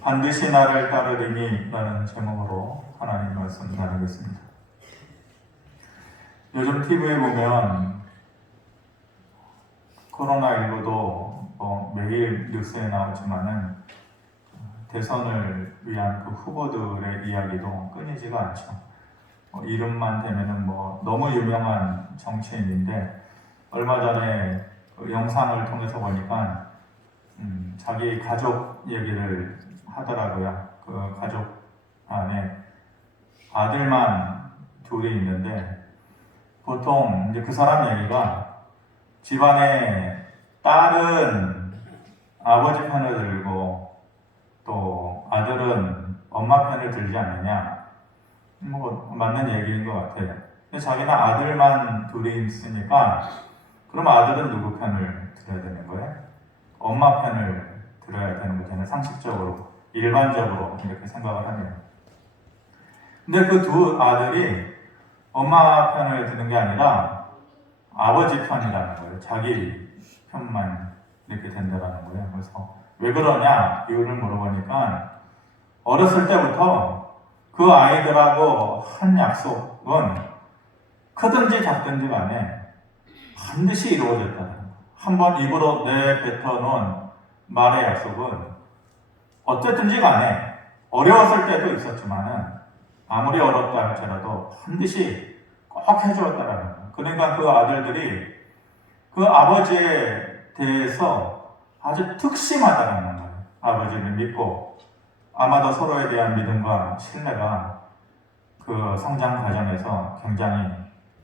반드시 나를 따르리니 라는 제목으로 하나님 말씀 나누겠습니다. 요즘 TV에 보면 코로나19도 매일 뉴스에 나오지만은 대선을 위한 그 후보들의 이야기도 끊이지가 않죠. 이름만 대면은 너무 유명한 정치인인데 얼마 전에 그 영상을 통해서 보니까 자기 가족 얘기를 하더라고요. 그 가족 안에 아들만 둘이 있는데 보통 이제 그 사람 얘기가 집안에 딸은 아버지 편을 들고 또 아들은 엄마 편을 들지 않느냐, 맞는 얘기인 것 같아요. 근데 자기는 아들만 둘이 있으니까 그럼 아들은 누구 편을 들어야 되는 거예요? 엄마 편을 들어야 되는 거잖아요. 상식적으로, 일반적으로 이렇게 생각을 하네요. 근데 그 두 아들이 엄마 편을 드는 게 아니라 아버지 편이라는 거예요. 자기 편만 이렇게 된다는 거예요. 그래서 왜 그러냐 이유를 물어보니까 어렸을 때부터 그 아이들하고 한 약속은 크든지 작든지 간에 반드시 이루어졌다는 거예요. 한번 입으로 내뱉어놓은 말의 약속은 어쨌든지 간에 어려웠을 때도 있었지만은 아무리 어렵다 할지라도 반드시 꼭 해주었다라는 거예요. 그러니까 그 아들들이 그 아버지에 대해서 아주 특심하다는 거예요. 아버지를 믿고 아마도 서로에 대한 믿음과 신뢰가 그 성장 과정에서 굉장히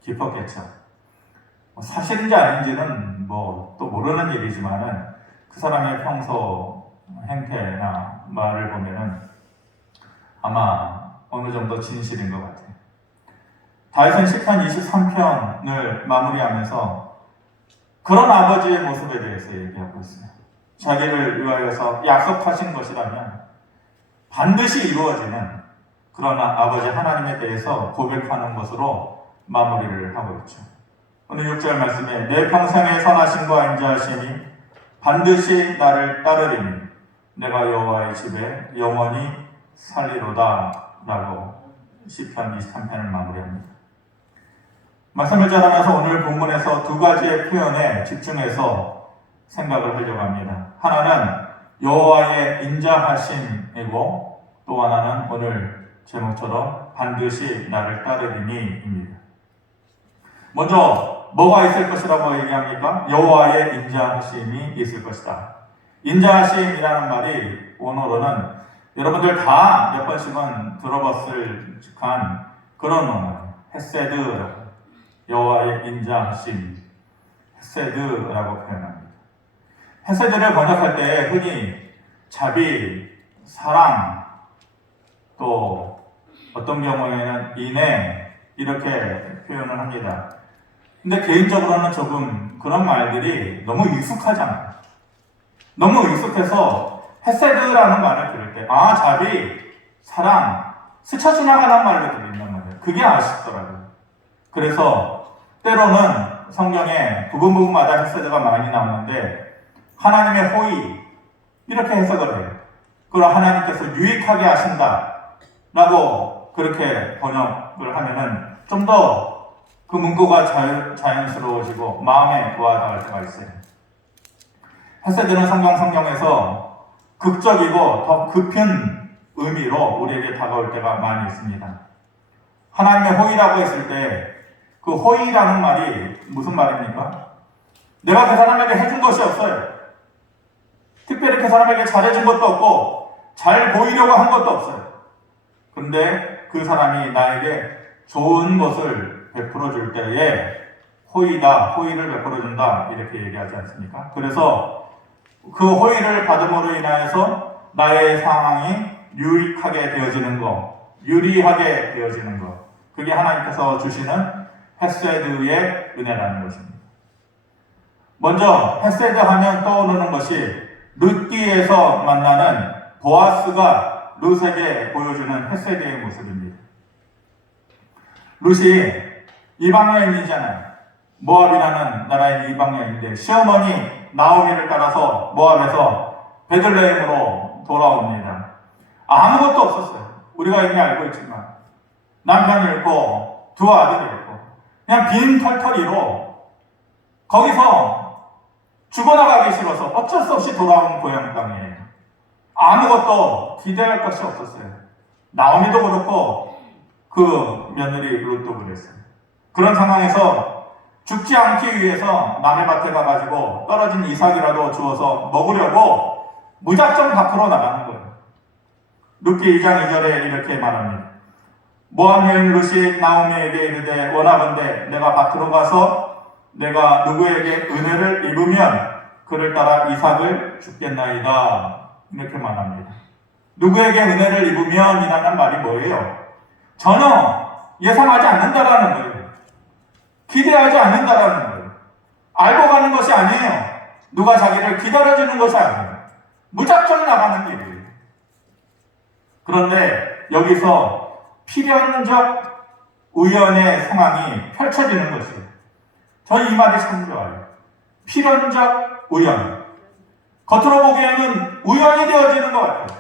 깊었겠죠. 사실인지 아닌지는 또 모르는 일이지만은 그 사람의 평소 행태나 말을 보면은 아마 어느 정도 진실인 것 같아요. 다윗은 시편 23편을 마무리하면서 그런 아버지의 모습에 대해서 얘기하고 있어요. 자기를 위하여서 약속하신 것이라면 반드시 이루어지는 그런 아버지 하나님에 대해서 고백하는 것으로 마무리를 하고 있죠. 오늘 6절 말씀에 내 평생의 선하심과 인자하심이 반드시 나를 따르리니 내가 여호와의 집에 영원히 살리로다 라고 시편 23편을 마무리합니다. 말씀을 전하면서 오늘 본문에서 두 가지의 표현에 집중해서 생각을 하려고 합니다. 하나는 여호와의 인자하심이고 또 하나는 오늘 제목처럼 반드시 나를 따르리니입니다. 먼저 뭐가 있을 것이라고 얘기합니까? 여호와의 인자하심이 있을 것이다. 인자하심이라는 말이 원어로는 여러분들 다 몇 번씩은 들어봤을 간 그런 언어예요. 헤세드, 여호와의 인자하심, 헤세드라고 표현합니다. 헤세드를 번역할 때 흔히 자비, 사랑, 또 어떤 경우에는 인애 이렇게 표현을 합니다. 근데 개인적으로는 조금 그런 말들이 너무 익숙하잖아요. 너무 익숙해서 헤세드라는 말을 들을 때 자비, 사랑, 스쳐 지나가는 말로 들린단 말이에요. 그게 아쉽더라고요. 그래서 때로는 성경에 부분마다 헤세드가 많이 나오는데 하나님의 호의 이렇게 해석을 해요. 그럼 하나님께서 유익하게 하신다 라고 그렇게 번역을 하면은 좀 더 그 문구가 자연스러워지고 마음에 와닿을 때가 있어요. 헤세드는 성경에서 극적이고 더 깊은 의미로 우리에게 다가올 때가 많이 있습니다. 하나님의 호의라고 했을 때 그 호의라는 말이 무슨 말입니까? 내가 그 사람에게 해준 것이 없어요. 특별히 그 사람에게 잘해준 것도 없고 잘 보이려고 한 것도 없어요. 그런데 그 사람이 나에게 좋은 것을 베풀어 줄 때에 호의를 베풀어 준다 이렇게 얘기하지 않습니까? 그래서 그 호의를 받음으로 인하여서 나의 상황이 유익하게 되어지는 것, 유리하게 되어지는 것, 그게 하나님께서 주시는 헤세드의 은혜라는 것입니다. 먼저 헤세드 하면 떠오르는 것이 룻기에서 만나는 보아스가 룻에게 보여주는 헤세드의 모습입니다. 룻이 이방 여인이잖아요. 모압이라는 나라의 이방 여인인데 시어머니 나오미를 따라서 모압에서 베들레헴으로 돌아옵니다. 아무것도 없었어요. 우리가 이미 알고 있지만 남편이 있고 두 아들이 있고 그냥 빈털터리로 거기서 죽어나가기 싫어서 어쩔 수 없이 돌아온 고향 땅이에요. 아무것도 기대할 것이 없었어요. 나오미도 그렇고 그 며느리 롯도 그랬어요. 그런 상황에서 죽지 않기 위해서 남의 밭에 가가지고 떨어진 이삭이라도 주워서 먹으려고 무작정 밖으로 나가는 거예요. 룻기 2장 2절에 이렇게 말합니다. 모압 여인 룻이 나오미에게 이르되 원하건대 내가 밭으로 가서 내가 누구에게 은혜를 입으면 그를 따라 이삭을 죽겠나이다. 이렇게 말합니다. 누구에게 은혜를 입으면 이라는 말이 뭐예요? 전혀 예상하지 않는다라는 거예요. 기대하지 않는다라는 거예요. 알고 가는 것이 아니에요. 누가 자기를 기다려주는 것이 아니에요. 무작정 나가는 길이에요. 그런데 여기서 필연적 우연의 상황이 펼쳐지는 것이에요. 저는 이 말이 참 좋아요. 필연적 우연. 겉으로 보기에는 우연이 되어지는 것 같아요.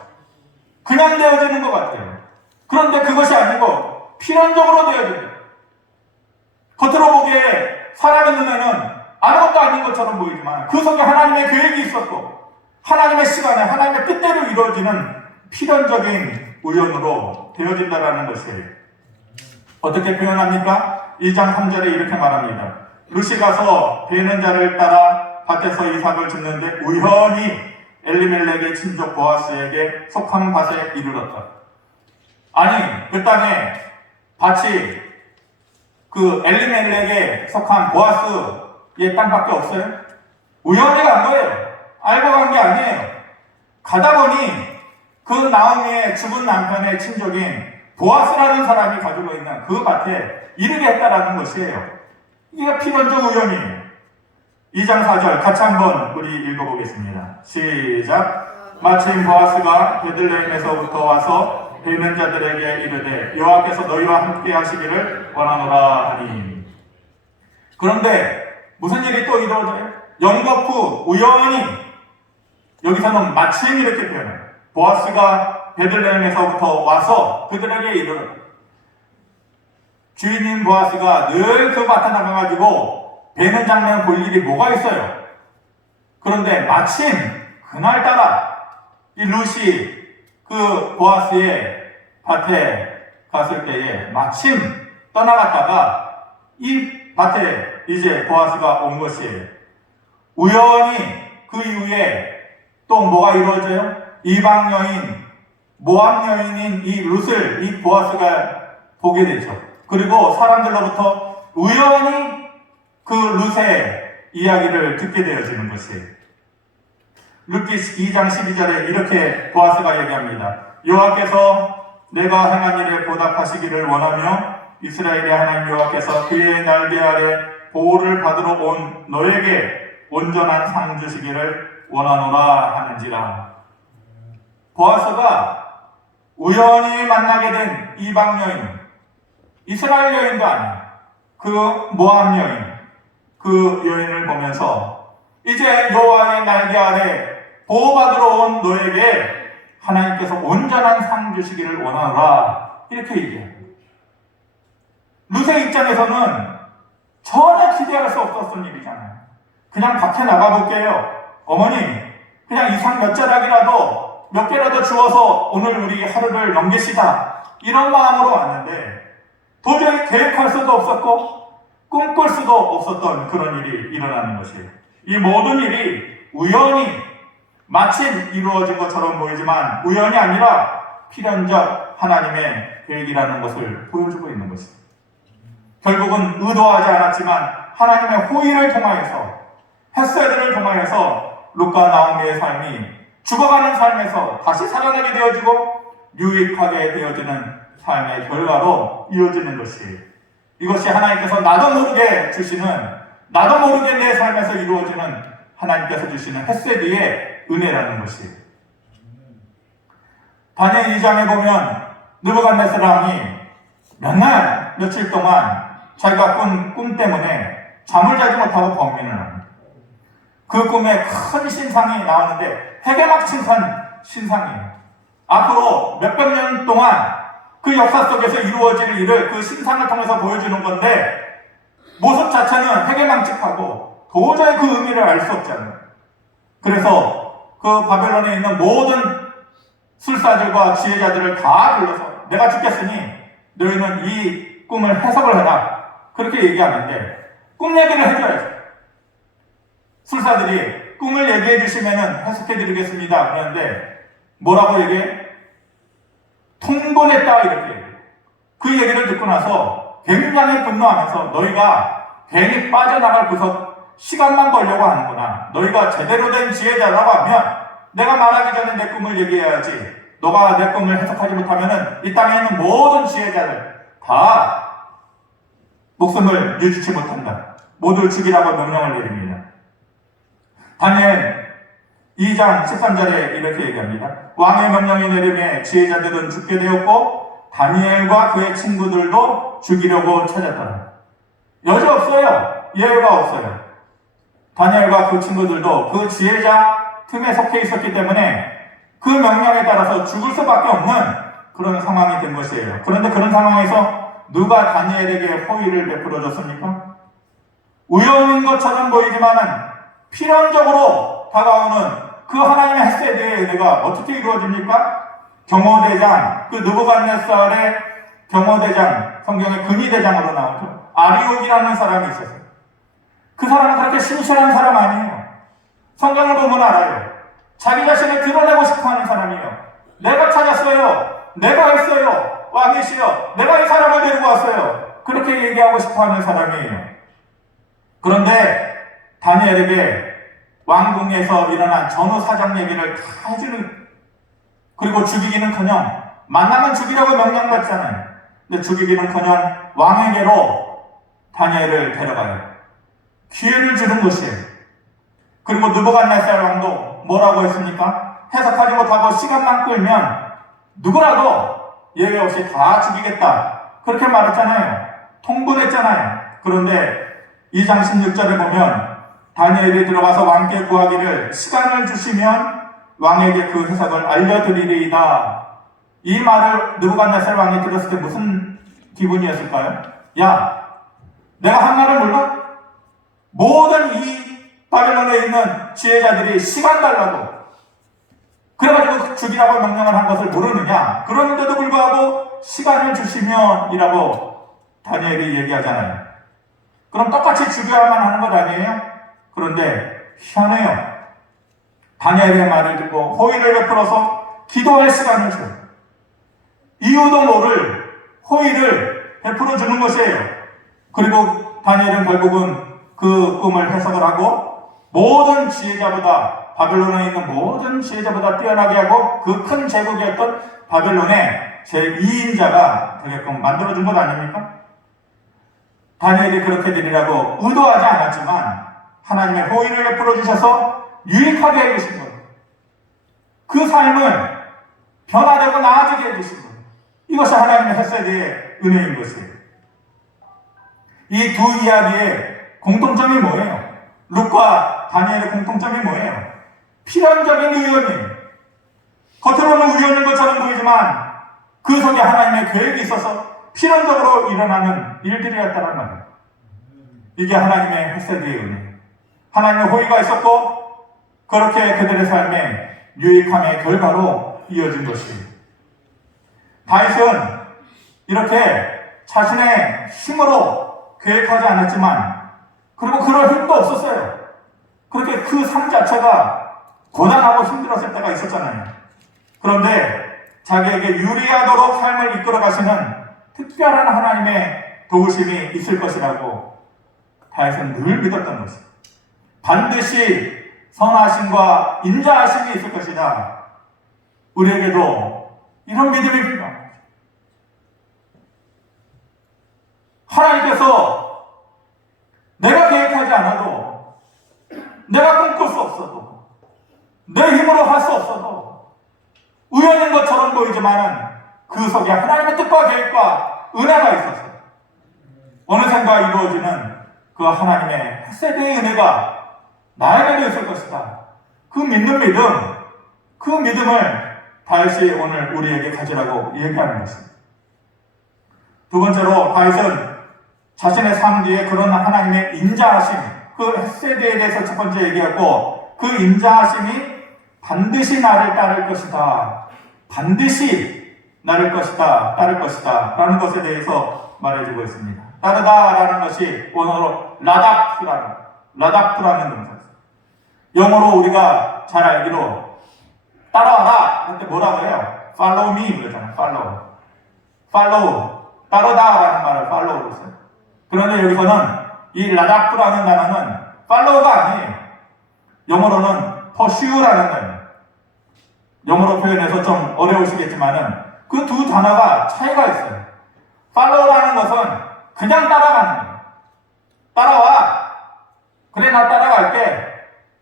그냥 되어지는 것 같아요. 그런데 그것이 아니고 필연적으로 되어집니다. 겉으로 보기에 사람의 눈에는 아무것도 아닌 것처럼 보이지만 그 속에 하나님의 계획이 있었고 하나님의 시간에 하나님의 뜻대로 이루어지는 필연적인 우연으로 되어진다는 것이에요. 어떻게 표현합니까? 2장 3절에 이렇게 말합니다. 룻이 가서 베는 자를 따라 밭에서 이삭을 줍는데 우연히 엘리멜렉의 친족 보아스에게 속한 밭에 이르렀다. 아니 그 땅에 밭이 그 엘리멜렉에 속한 보아스의 땅밖에 없어요? 우연히 간 거예요. 알고 간 게 아니에요. 가다 보니 그 나오미의 죽은 남편의 친족인 보아스라는 사람이 가지고 있는 그 밭에 이르게 했다라는 것이에요. 이게 필연적 우연이에요. 2장 4절 같이 한번 우리 읽어보겠습니다. 시작. 마침 보아스가 베들레헴에서부터 와서 베는 자들에게 이르되 여호와께서 너희와 함께 하시기를 원하노라 하니. 그런데 무슨 일이 또 이루어져요? 영거푸 우연히 여기서는 마침 이렇게 표현해요. 보아스가 베들레헴에서부터 와서 그들에게 이르렀다. 주인인 보아스가 늘 그 밭에 나가가지고 베는 장면 볼 일이 뭐가 있어요? 그런데 마침 그날따라 이 룻이 그 보아스의 밭에 갔을 때에 마침 떠나갔다가 이 밭에 이제 보아스가 온 것이에요. 우연히 그 이후에 또 뭐가 이루어져요? 이방 여인, 모압 여인인 이 룻을 이 보아스가 보게 되죠. 그리고 사람들로부터 우연히 그 룻의 이야기를 듣게 되어지는 것이에요. 룻기 2장 12절에 이렇게 보아스가 얘기합니다. 여호와께서 내가 행한 일에 보답하시기를 원하며 이스라엘의 하나님 여호와께서 그의 날개 아래 보호를 받으러 온 너에게 온전한 상 주시기를 원하노라 하는지라. 보아스가 우연히 만나게 된 이방 여인, 이스라엘 여인도 아닌 그 모압 여인, 그 여인을 보면서 이제 여호와의 날개 아래 보호받으러 온 너에게 하나님께서 온전한 상 주시기를 원하노라 이렇게 얘기합니다. 룻의 입장에서는 전혀 기대할 수 없었던 일이잖아요. 그냥 밖에 나가볼게요. 어머니 그냥 이 상 몇 자락이라도 몇 개라도 주워서 오늘 우리 하루를 넘기시다 이런 마음으로 왔는데 도저히 계획할 수도 없었고 꿈꿀 수도 없었던 그런 일이 일어나는 것이에요. 이 모든 일이 우연히 마침 이루어진 것처럼 보이지만 우연이 아니라 필연적 하나님의 계획이라는 것을 보여주고 있는 것입니다. 결국은 의도하지 않았지만 하나님의 호의를 통하여서 헤세드를 통하여서 룻과 나오미의 삶이 죽어가는 삶에서 다시 살아나게 되어지고 유익하게 되어지는 삶의 결과로 이어지는 것이에요. 이것이 하나님께서 나도 모르게 주시는, 나도 모르게 내 삶에서 이루어지는 하나님께서 주시는 헤세드의 은혜라는 것이에요. 다니엘 2장에 보면 느부갓네살 왕이 맨날 며칠 동안 자기가 꾼 꿈 때문에 잠을 자지 못하고 범민을 합니다. 그 꿈에 큰 신상이 나오는데 해괴막 신상 신상이에요. 앞으로 몇백 년 동안 그 역사 속에서 이루어질 일을 그 신상을 통해서 보여주는 건데 모습 자체는 해괴망측하고 도저히 그 의미를 알 수 없잖아요. 그래서 그 바벨론에 있는 모든 술사들과 지혜자들을 다 불러서 내가 죽겠으니 너희는 이 꿈을 해석을 해라. 그렇게 얘기하는데 꿈 얘기를 해줘야죠. 술사들이 꿈을 얘기해 주시면 해석해 드리겠습니다. 그런데 뭐라고 얘기해? 통본했다 이렇게 얘기해요. 그 얘기를 듣고 나서 굉장히 분노하면서 너희가 괜히 빠져나갈 구석 시간만 벌려고 하는구나. 너희가 제대로 된 지혜자라고 하면 내가 말하기 전에 내 꿈을 얘기해야지. 너가 내 꿈을 해석하지 못하면 이 땅에 있는 모든 지혜자들 다 목숨을 유지치 못한다. 모두 죽이라고 명령을 내립니다. 다니엘 2장 13절에 이렇게 얘기합니다. 왕의 명령이 내림에 지혜자들은 죽게 되었고 다니엘과 그의 친구들도 죽이려고 찾았더라. 여지 없어요. 예외가 없어요. 다니엘과 그 친구들도 그 지혜자 틈에 속해 있었기 때문에 그 명령에 따라서 죽을 수밖에 없는 그런 상황이 된 것이에요. 그런데 그런 상황에서 누가 다니엘에게 호의를 베풀어 줬습니까? 우연인 것처럼 보이지만은 필연적으로 다가오는 그 하나님의 헤세드의 은혜가 어떻게 이루어집니까? 경호대장, 그 느부갓네살의 경호대장, 성경의 금이대장으로 나오죠. 아리옥이라는 사람이 있었어요. 그 사람은 그렇게 신실한 사람 아니에요. 성경을 보면 알아요. 자기 자신을 드러내고 싶어하는 사람이에요. 내가 찾았어요. 내가 했어요. 왕이시여, 내가 이 사람을 데리고 왔어요. 그렇게 얘기하고 싶어하는 사람이에요. 그런데 다니엘에게 왕궁에서 일어난 전후 사정 얘기를 다 해주는, 그리고 죽이기는커녕 만나면 죽이라고 명령받잖아요. 근데 죽이기는커녕 왕에게로 다니엘을 데려가요. 기회를 주는 것이에요. 그리고 느부갓네살 왕도 뭐라고 했습니까? 해석하지 못하고 시간만 끌면 누구라도 예외 없이 다 죽이겠다. 그렇게 말했잖아요. 통분했잖아요. 그런데 2장 16절에 보면 다니엘이 들어가서 왕께 구하기를 시간을 주시면 왕에게 그 해석을 알려드리리이다. 이 말을 느부갓네살 왕이 들었을 때 무슨 기분이었을까요? 야, 내가 한 말을 몰라? 모든 이 바벨론에 있는 지혜자들이 시간 달라고 그래가지고 죽이라고 명령을 한 것을 모르느냐? 그러는데도 불구하고 시간을 주시면 이라고 다니엘이 얘기하잖아요. 그럼 똑같이 죽여야만 하는 것 아니에요? 그런데 희한해요. 다니엘의 말을 듣고 호의를 베풀어서 기도할 시간을 줘요. 이유도 모를 호의를 베풀어 주는 것이에요. 그리고 다니엘은 결국은 그 꿈을 해석을 하고 모든 지혜자보다, 바벨론에 있는 모든 지혜자보다 뛰어나게 하고 그 큰 제국이었던 바벨론의 제2인자가 되게끔 만들어준 것 아닙니까? 다니엘이 그렇게 되리라고 의도하지 않았지만 하나님의 호의를 베풀어 주셔서 유익하게 해주신 거예요. 그 삶을 변화되고 나아지게 해주신 거예요. 이것이 하나님의 헤세드의 은혜인 것이에요. 이 두 이야기의 공통점이 뭐예요? 룻과 다니엘의 공통점이 뭐예요? 필연적인 우연이에요. 겉으로는 우연인 것처럼 보이지만 그 속에 하나님의 계획이 있어서 필연적으로 일어나는 일들이었다는 말이에요. 이게 하나님의 헤세드의 은혜예요. 하나님의 호의가 있었고 그렇게 그들의 삶에 유익함의 결과로 이어진 것이에요. 다윗은 이렇게 자신의 힘으로 계획하지 않았지만 그리고 그럴 힘도 없었어요. 그렇게 그 삶 자체가 고단하고 힘들었을 때가 있었잖아요. 그런데 자기에게 유리하도록 삶을 이끌어 가시는 특별한 하나님의 도우심이 있을 것이라고 다윗은 늘 믿었던 것이에요. 반드시 선하심과 인자하심이 있을 것이다. 우리에게도 이런 믿음이 필요합니다. 하나님께서 내가 계획하지 않아도, 내가 꿈꿀 수 없어도, 내 힘으로 할 수 없어도 우연인 것처럼 보이지만 그 속에 하나님의 뜻과 계획과 은혜가 있어서 어느샌가 이루어지는 그 하나님의 헤세드의 은혜가 나에게도 있을 것이다. 그 믿는 믿음, 그 믿음을 다윗이 오늘 우리에게 가지라고 얘기하는 것입니다. 두 번째로 다윗은 자신의 삶 뒤에 그런 하나님의 인자하심, 그 헤세드에 대해서 첫 번째 얘기했고, 그 인자하심이 반드시 나를 따를 것이다. 반드시 나를 것이다. 따를 것이다. 라는 것에 대해서 말해주고 있습니다. 따르다라는 것이 원어로 라다프라는 동사입니다. 영어로 우리가 잘 알기로 따라와라 할 때 뭐라고 해요? Follow me 그러잖아요. Follow. 따르다라는 말을 follow로 써요. 그런데 여기서는 이 라다프라는 단어는 follow가 아니에요. 영어로는 pursue라는 단어예요. 영어로 표현해서 좀 어려우시겠지만은 그 두 단어가 차이가 있어요. follow라는 것은 그냥 따라가는 거예요. 따라와. 그래, 나 따라갈게.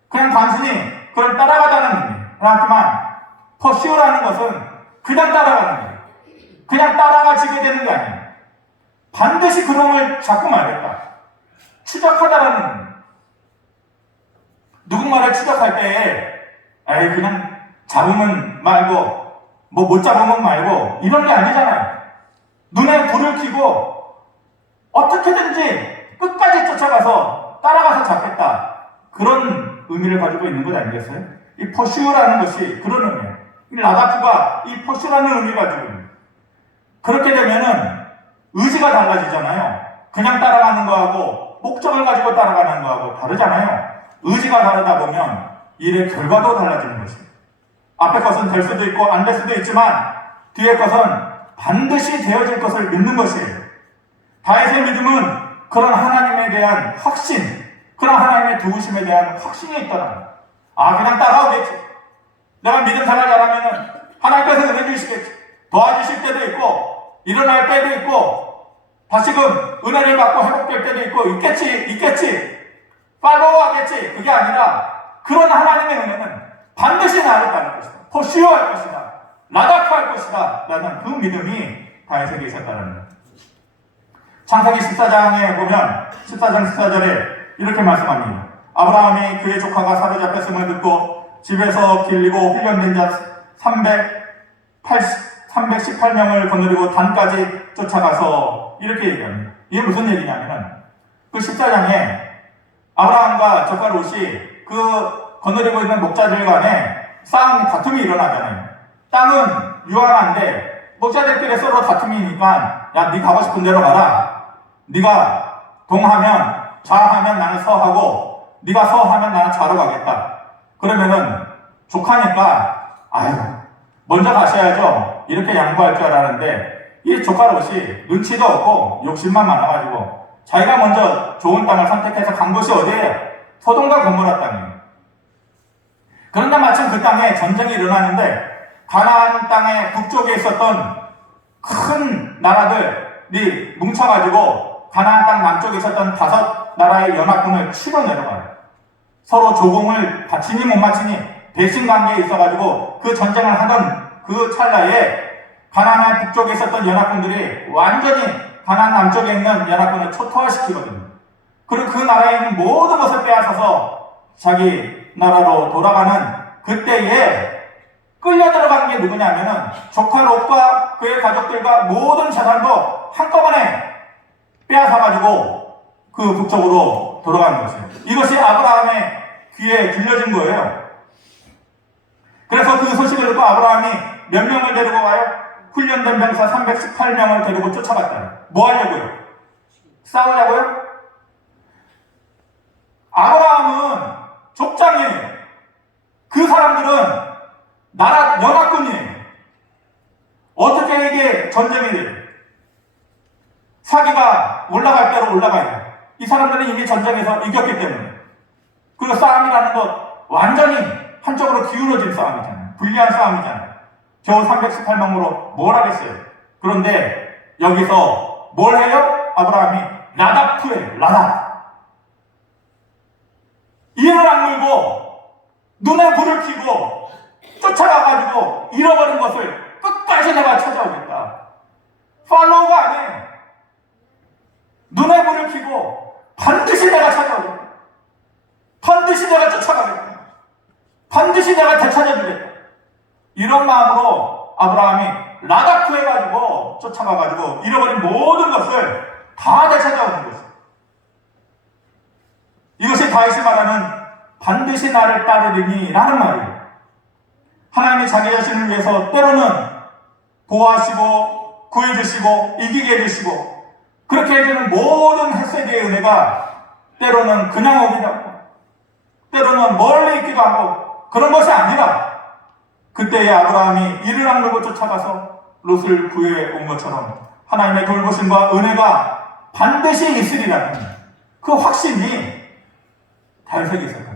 그냥 단순히 그걸 따라가다는 의미. 하지만 pursue라는 것은 그냥 따라가는 거예요. 그냥 따라가지게 되는 게 아니에요. 반드시 그놈을 잡고 말겠다. 추적하다라는 의미. 누군가를 추적할 때에 그냥 잡으면 말고 뭐 못 잡으면 말고 이런 게 아니잖아요. 눈에 불을 켜고 어떻게든지 끝까지 쫓아가서 따라가서 잡겠다. 그런 의미를 가지고 있는 것 아니겠어요? 이 pursue라는 것이 그런 의미예요. 이 라다프가 이 pursue라는 의미를 가지고 있는 거예요. 그렇게 되면은 의지가 달라지잖아요. 그냥 따라가는 거하고 목적을 가지고 따라가는 거하고 다르잖아요. 의지가 다르다 보면 일의 결과도 달라지는 것입니다. 앞에 것은 될 수도 있고 안 될 수도 있지만 뒤에 것은 반드시 되어질 것을 믿는 것이에요. 다윗의 믿음은 그런 하나님에 대한 확신, 그런 하나님의 도우심에 대한 확신이 있더라. 그냥 따라오겠지. 내가 믿음 생활 잘하면은 하나님께서 은혜 주시겠지. 도와주실 때도 있고 일어날 때도 있고 다시금 은혜를 받고 회복될 때도 있고 있겠지. 팔로우 하겠지. 그게 아니라 그런 하나님의 은혜는 반드시 나를 따를 것이다. 포시오할 것이다. 라다프할 것이다. 라는 그 믿음이 다윗에게 있었다는 거예요. 창세기 14장에 보면 14장 14절에 이렇게 말씀합니다. 아브라함이 그의 조카가 사로잡혔음을 듣고 집에서 길리고 훈련된 자 318명을 거느리고 단까지 쫓아가서 이렇게 얘기합니다. 이게 무슨 얘기냐면 그 14장에 아브라함과 조카 롯이 그 거느리고 있는 목자들 간에 다툼이 일어나잖아요. 땅은 유한한데 목자들끼리 서로 다툼이니까 야, 네 가고 싶은 대로 가라. 네가 동하면 좌하면 나는 서하고 네가 서하면 나는 좌로 가겠다. 그러면은 조카니까 먼저 가셔야죠. 이렇게 양보할 줄 알았는데 이 조카 롯이 눈치도 없고 욕심만 많아가지고 자기가 먼저 좋은 땅을 선택해서 간 곳이 어디예요? 소돔과 고모라 땅이에요. 그런데 마침 그 땅에 전쟁이 일어나는데 가나안 땅의 북쪽에 있었던 큰 나라들이 뭉쳐가지고 가나안 땅 남쪽에 있었던 5나라의 연합군을 치러 내려가요. 서로 조공을 받치니 못 맞히니 배신관계에 있어가지고 그 전쟁을 하던 그 찰나에 가나안 북쪽에 있었던 연합군들이 완전히 가나안 남쪽에 있는 연합군을 초토화시키거든요. 그리고 그 나라에 있는 모든 것을 빼앗아서 자기 나라로 돌아가는 그때에 끌려 들어간 게 누구냐면은 조카 롯과 그의 가족들과 모든 재산도 한꺼번에 빼앗아가지고 그 북쪽으로 돌아가는 것이에요. 이것이 아브라함의 귀에 들려진 거예요. 그래서 그 소식을 듣고 아브라함이 몇 명을 데리고 가요? 훈련된 병사 318명을 데리고 쫓아갔다. 뭐 하려고요? 싸우냐고요? 아브라함은 족장이에요. 그 사람들은 나라 연합군이에요. 어떻게 이게 전쟁이 돼요? 사기가 올라갈 대로 올라가야 돼요. 이 사람들은 이미 전쟁에서 이겼기 때문에. 그리고 싸움이라는 것 완전히 한쪽으로 기울어진 싸움이잖아요. 불리한 싸움이잖아요. 겨우 318명으로 뭘 하겠어요? 그런데 여기서 뭘 해요? 아브라함이 라다프예요. 라다프. 이를 악물고 눈에 불을 켜고 쫓아가가지고 잃어버린 것을 끝까지 내가 찾아오겠다. 팔로우가 아니에요. 눈에 불을 켜고 반드시 내가 찾아오겠다. 반드시 내가 쫓아가겠다. 반드시 내가 되찾아주겠다. 이런 마음으로 아브라함이 라다쿠해가지고 쫓아가가지고 잃어버린 모든 것을 다 되찾아오는 것이에요. 이것이 다윗이 말하는 반드시 나를 따르리니 라는 말이에요. 하나님이 자기 자신을 위해서 때로는 보호하시고 구해주시고 이기게 해주시고 그렇게 해주는 모든 햇세기의 은혜가 때로는 그냥 오기도 하고 때로는 멀리 있기도 하고 그런 것이 아니라 그때의 아브라함이 이를 악물고 쫓아가서 롯을 구해온 것처럼 하나님의 돌보심과 은혜가 반드시 있으리라는 그 확신이 다윗에게 있었다.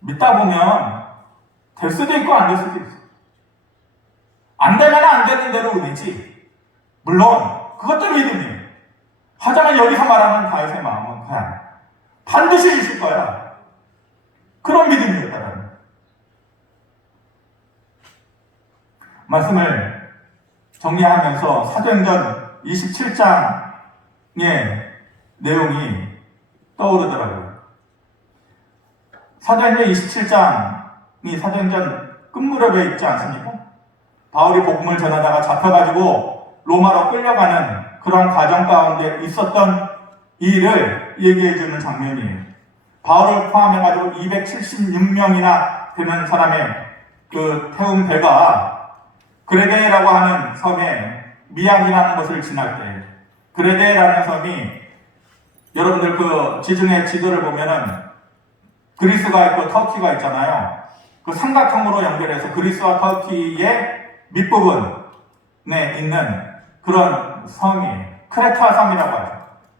믿다 보면 될 수도 있고 안 될 수도 있어. 안 되면 안 되는 대로 은혜지. 물론 그것도 믿음이에요. 하지만 여기서 말하는 다윗의 마음은 그냥 반드시 있을 거야. 그런 믿음이었다는 말씀을 정리하면서 사도행전 27장의 내용이 떠오르더라고요. 사도행전 27장이 사도행전 끝무렵에 있지 않습니까? 바울이 복음을 전하다가 잡혀가지고 로마로 끌려가는 그런 과정 가운데 있었던 일을 얘기해주는 장면이에요. 바울을 포함해가지고 276명이나 되는 사람의 그 태운 배가 그레데라고 하는 섬에 미양이라는 곳을 지날 때 그레데라는 섬이 여러분들 그 지중해 지도를 보면은 그리스가 있고 터키가 있잖아요. 그 삼각형으로 연결해서 그리스와 터키의 밑부분에 있는 그런 섬이에요. 크레타 섬이라고 하죠.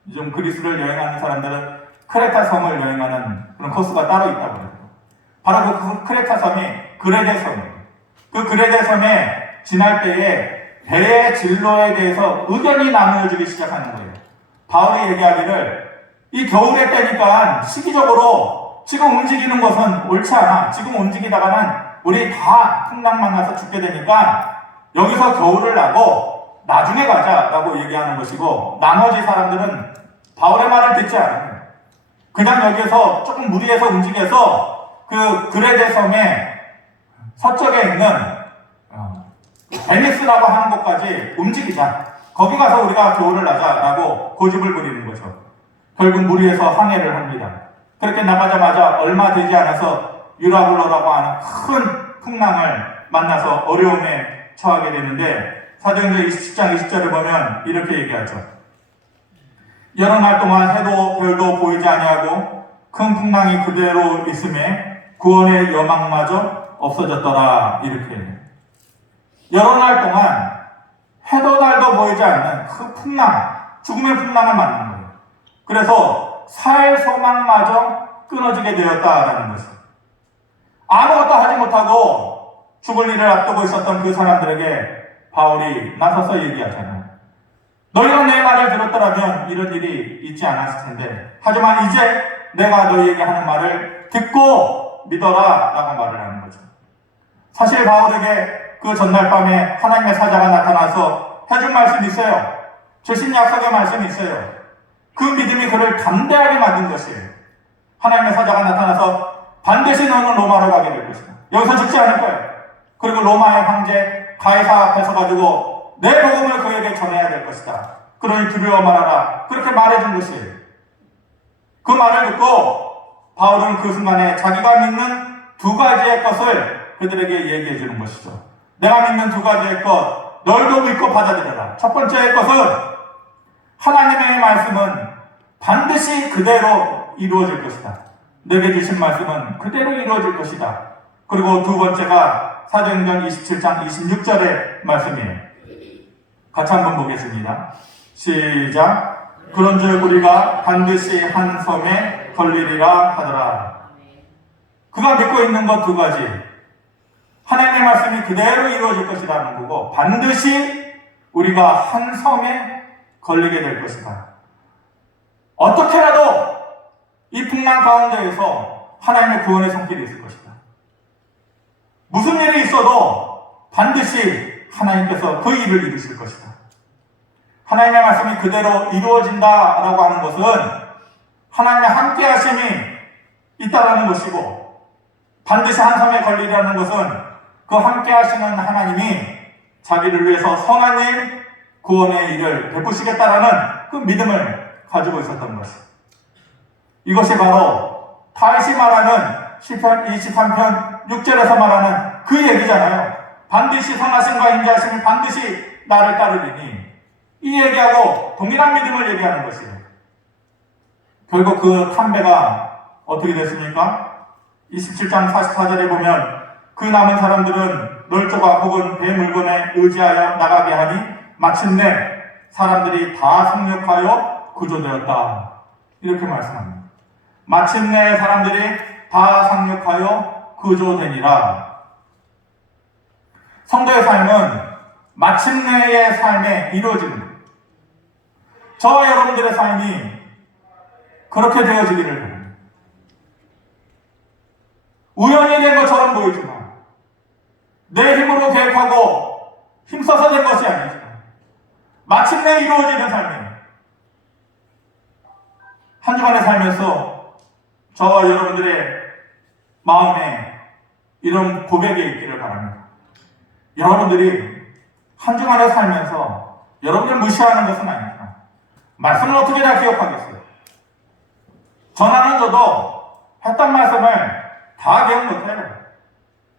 요즘 그리스를 여행하는 사람들은 크레타 섬을 여행하는 그런 코스가 따로 있다고 해요. 바로 그 크레타 섬이 그레데 섬이에요. 그 그레데 섬에 지날 때에 배의 진로에 대해서 의견이 나누어지기 시작하는 거예요. 바울이 얘기하기를 이 겨울에 때니까 시기적으로 지금 움직이는 것은 옳지 않아. 지금 움직이다가는 우리 다 풍랑 만나서 죽게 되니까 여기서 겨울을 나고 나중에 가자라고 얘기하는 것이고 나머지 사람들은 바울의 말을 듣지 않아요. 그냥 여기에서 조금 무리해서 움직여서 그 그레데 섬의 서쪽에 있는 베니스라고 하는 곳까지 움직이자. 거기 가서 우리가 겨울을 나자라고 고집을 부리는 거죠. 결국 무리해서 항해를 합니다. 그렇게 나가자마자 얼마 되지 않아서 유라굴로라고 하는 큰 풍랑을 만나서 어려움에 처하게 되는데 사도행전 27장 20절에 보면 이렇게 얘기하죠. 여러 날 동안 해도 별도 보이지 아니하고 큰 풍랑이 그대로 있음에 구원의 여망마저 없어졌더라. 이렇게 여러 날 동안 해도 달도 보이지 않는 그 풍랑, 죽음의 풍랑을 만난 거예요. 그래서 살 소망마저 끊어지게 되었다라는 것이에요. 아무것도 하지 못하고 죽을 일을 앞두고 있었던 그 사람들에게 바울이 나서서 얘기하잖아요. 너희가 내 말을 들었더라면 이런 일이 있지 않았을 텐데 하지만 이제 내가 너희에게 하는 말을 듣고 믿어라 라고 말을 하는 거죠. 사실 바울에게 그 전날 밤에 하나님의 사자가 나타나서 해준 말씀이 있어요. 주신 약속의 말씀이 있어요. 그 믿음이 그를 담대하게 만든 것이에요. 하나님의 사자가 나타나서 반드시 너는 로마로 가게 될 것이다. 여기서 죽지 않을 거예요. 그리고 로마의 황제 가이사 앞에서 가지고 내 복음을 그에게 전해야 될 것이다. 그러니 두려워 말아라. 그렇게 말해준 것이에요. 그 말을 듣고 바울은 그 순간에 자기가 믿는 두 가지의 것을 그들에게 얘기해 주는 것이죠. 내가 믿는 두 가지의 것, 널도 믿고 받아들여라. 첫 번째의 것은 하나님의 말씀은 반드시 그대로 이루어질 것이다. 내게 주신 말씀은 그대로 이루어질 것이다. 그리고 두 번째가 사도행전 27장 26절의 말씀이에요. 같이 한번 보겠습니다. 시작. 그런즉 우리가 반드시 한 섬에 걸리리라 하더라. 그가 믿고 있는 것 두 가지. 하나님의 말씀이 그대로 이루어질 것이라는 거고 반드시 우리가 한 섬에 걸리게 될 것이다. 어떻게라도 이 풍랑 가운데에서 하나님의 구원의 손길이 있을 것이다. 무슨 일이 있어도 반드시 하나님께서 그 일을 이루실 것이다. 하나님의 말씀이 그대로 이루어진다라고 하는 것은 하나님의 함께 하심이 있다라는 것이고 반드시 한 섬에 걸리라는 것은 그 함께 하시는 하나님이 자기를 위해서 선한 일, 구원의 일을 베푸시겠다라는 그 믿음을 가지고 있었던 것이죠. 이것이 바로 다윗이 말하는 시편 23편 6절에서 말하는 그 얘기잖아요. 반드시 선하심과 인자하심이 반드시 나를 따르리니, 이 얘기하고 동일한 믿음을 얘기하는 것이에요. 결국 그 탐배가 어떻게 됐습니까? 27장 44절에 보면 그 남은 사람들은 널조가 혹은 배 물건에 의지하여 나가게 하니 마침내 사람들이 다 상륙하여 구조되었다. 이렇게 말씀합니다. 마침내 사람들이 다 상륙하여 구조되니라. 성도의 삶은 마침내의 삶에 이루어집니다. 저와 여러분들의 삶이 그렇게 되어지기를 바랍니다. 우연히 된 것처럼 보이지만 내 힘으로 계획하고 힘써서 된 것이 아니지만 마침내 이루어지는 삶이에요. 한 주간의 삶에서 저와 여러분들의 마음에 이런 고백이 있기를 바랍니다. 여러분들이 한 주간에 살면서 여러분들 무시하는 것은 아닙니다. 말씀을 어떻게 다 기억하겠어요? 전하는 저도 했던 말씀을 다 기억 못해요.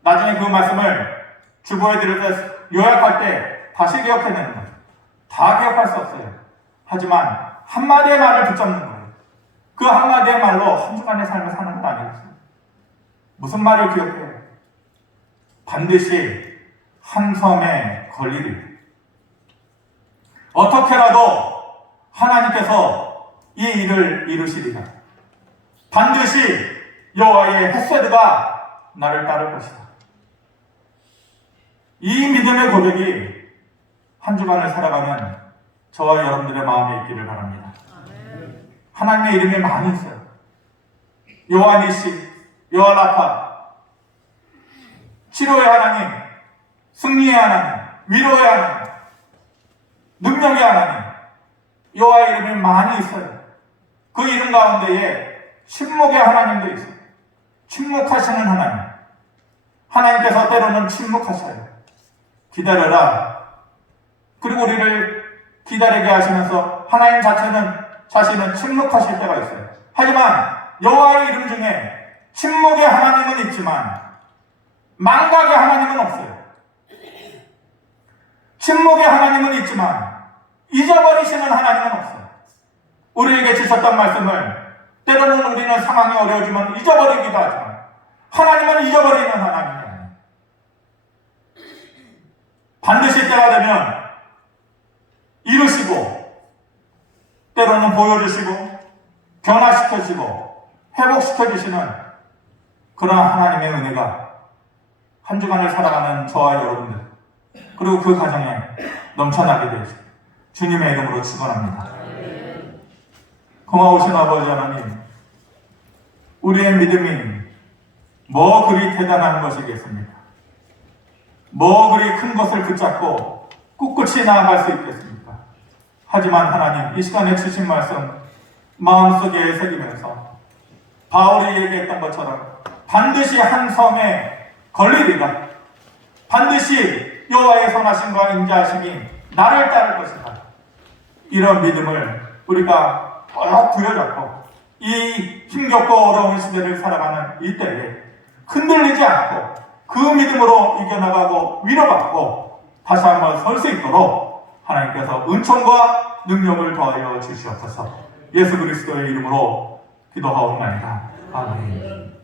나중에 그 말씀을 주보해 드릴 때 요약할 때 다시 기억해내는 거예요. 다 기억할 수 없어요. 하지만 한마디의 말을 붙잡는 거예요. 그 한마디의 말로 한 주간의 삶을 사는 건 아니겠어요. 무슨 말을 기억해요? 반드시 한 섬에 걸리리. 어떻게라도 하나님께서 이 일을 이루시리라. 반드시 여호와의 헷세드가 나를 따를 것이다. 이 믿음의 고백이 한 주간을 살아가는 저와 여러분들의 마음에 있기를 바랍니다. 하나님의 이름이 많이 있어요. 여호와 니시, 여호와 라파, 치료의 하나님, 승리의 하나님, 위로의 하나님, 능력의 하나님, 여호와의 이름이 많이 있어요. 그 이름 가운데에 침묵의 하나님도 있어요. 침묵하시는 하나님. 하나님께서 때로는 침묵하셔요. 기다려라. 그리고 우리를 기다리게 하시면서 하나님 자신은 침묵하실 때가 있어요. 하지만 여호와의 이름 중에 침묵의 하나님은 있지만 망각의 하나님은 없어요. 침묵의 하나님은 있지만 잊어버리시는 하나님은 없어요. 우리에게 주셨던 말씀을 때로는 우리는 상황이 어려워지면 잊어버리기도 하지만 하나님은 잊어버리는 하나님이에요. 반드시 때가 되면 이루시고 때로는 보여주시고 변화시켜주시고 회복시켜주시는 그런 하나님의 은혜가 한 주간을 살아가는 저와 여러분들 그리고 그 가정에 넘쳐나게 되시고 주님의 이름으로 축원합니다. 고마우신 아버지 하나님, 우리의 믿음이 뭐 그리 대단한 것이겠습니까? 뭐 그리 큰 것을 붙잡고 꿋꿋이 나아갈 수 있겠습니까? 하지만 하나님, 이 시간에 주신 말씀 마음속에 새기면서 바울이 얘기했던 것처럼 반드시 한 섬에 걸리리라. 반드시 여호와의 선하심과 인자하심이 나를 따를 것이다. 이런 믿음을 우리가 꼭 부여잡고 이 힘겹고 어려운 시대를 살아가는 이때에 흔들리지 않고 그 믿음으로 이겨나가고 위로받고 다시 한번 설 수 있도록 하나님께서 은총과 능력을 더하여 주시옵소서. 예수 그리스도의 이름으로 기도하옵나이다. 아멘.